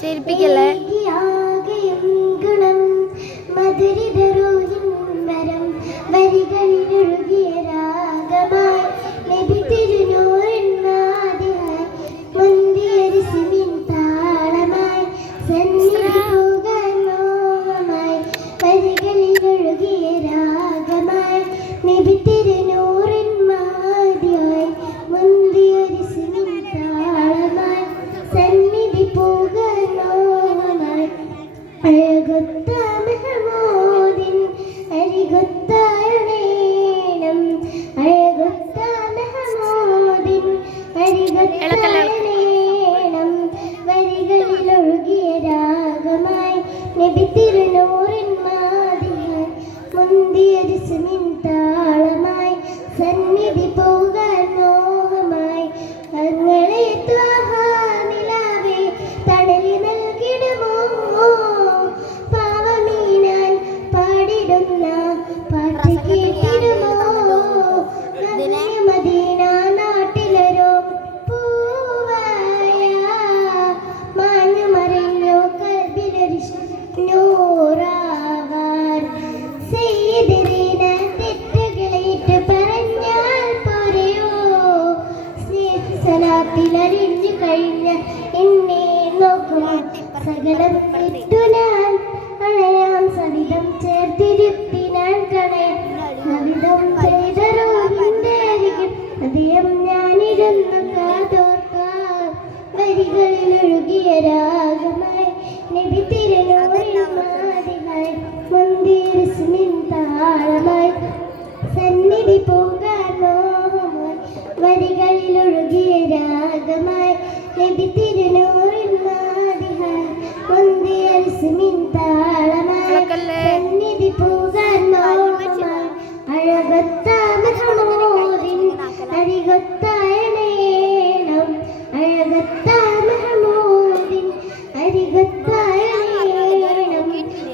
ചേർപ്പിക്കല്ലേ ഗുണം മധുരിതരോഹിം വരം വരികളിലൊഴുകിയ രാഗമായി നബി തിരുനൂറിനാദിയായി മുന്തിയൊരു സിമിൻ താളമായി സന്നിധിപോകാൻ മോഹമായി വരികളിലൊഴുകിയ രാഗമായി നബി തിരുനൂറിൻ മാതിയായി മുന്തിയൊരു സിമിൻ താളമായി സന്നിധി പോകാൻ മോഹമായി അഴകൊത്ത മെഹമൂദിൻ അരികൊത്തായണേണം അഴകൊത്ത മെഹമൂദിൻ അരികൊത്തായണേണം വരികളിലൊഴുകിയ രാഗമായി നബി തിരുനൂറിൻ മാതിയായി മുന്തിയൊരു സിമിൻ താളമായി സന്നിധി പോകാൻ മോഹമായി അങ്ങളെ ത്വഹാ നിലാവേ തണലി നൽകിടുമോ പാവമീനാൻ പാടിടുന്ന പാട്ട് കേട്ടിടുമോ മദീന നാട്ടിലൊരു പൂവായ മാഞ്ഞു മറിഞ്ഞു കൽബിലൊരു നൂറാവാൻ സയ്യിദിന തെറ്റുകളേറ്റ് പറഞ്ഞാൽ പോരെയോ സ്നേഹസലാത്തിലറിഞ്ഞു കഴിഞ്ഞ എന്നെ നോക്കുമോ സകലം വിട്ടു ഞാൻ അണയാം സവിധം ചേർത്തിരുത്തിനാൻ കണയാം സവിധം ചെയ്തരോ നിന്റെ അരികിൽ ഹൃദയം ഞാനിരുന്നു കാതോർക്കാൻ വരികളിലൊഴുകിയ രാഗമായി നബി തിരുനൂറിൻ മാതിയായി മുന്തിയൊരു സിമിൻ താളമായി സന്നിധി പോകാൻ മോഹമായി വരികളിലൊഴുകിയ രാഗമായി നബി തിരുനൂറിൻ മാതിയായി മുന്തിയൊരു സിമിൻ താളമായി സന്നിധി പോകാൻ മോഹമായി അഴകൊത്ത മെഹമൂദിൻ അരികൊത്തായണേണം അഴകൊത്ത മെഹമൂദിൻ അരികൊത്തായണേണം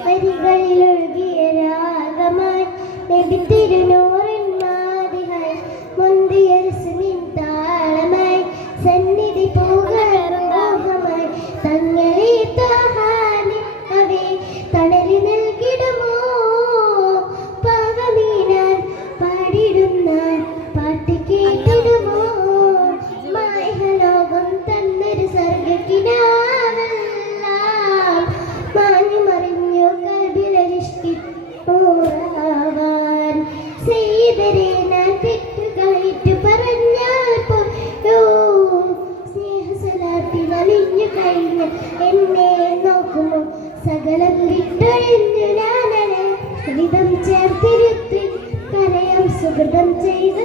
വരികളിലൊഴുകിയ രാഗമായി നബി തിരുനൂറിൻ മാതിയായി മുന്തിയൊരു സിമിൻ താളമായി സന്നിധി പോകാൻ മോഹമായി തങ്ങളെ തഹാനി അവേ തണലി നൽകിടുമോ പാവമീനാൻ പാടിടുന്ന പാട്ട് കേട്ടിടുമോ മായലോകം തന്നൊരു സ്വർഗക്കിനാവെല്ലാം മാഞ്ഞു മറിഞ്ഞു കൽബിലരിഷ്ടിപ്പോവാൻ സയ്യിദരെ ഞാൻ തെറ്റുകളേറ്റു പറഞ്ഞാൽ പോയോ സ്നേഹസലാത്തിൽ അലിഞ്ഞു കഴിഞ്ഞ എന്നെ നോക്കുമോ സകലം വിട്ടൊഴിഞ്ഞു ഞാനനെ വിധം ചേർത്തിരുത്തി കരയം സുഹൃതം ചെയ്ത്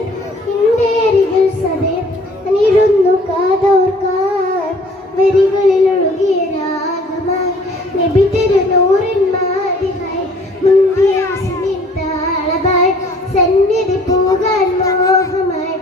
എന്റെ അരികിൽ സദയം അനിരുന്നു കാതോർക്കാൻ വരികളിലൊഴുകിയ രാഗമായി നബി തിരുനൂറിൻ മാതിയായി മുന്തിയ സിമിൻ താളമായി സന്നിധി പോകാൻ മോഹമായി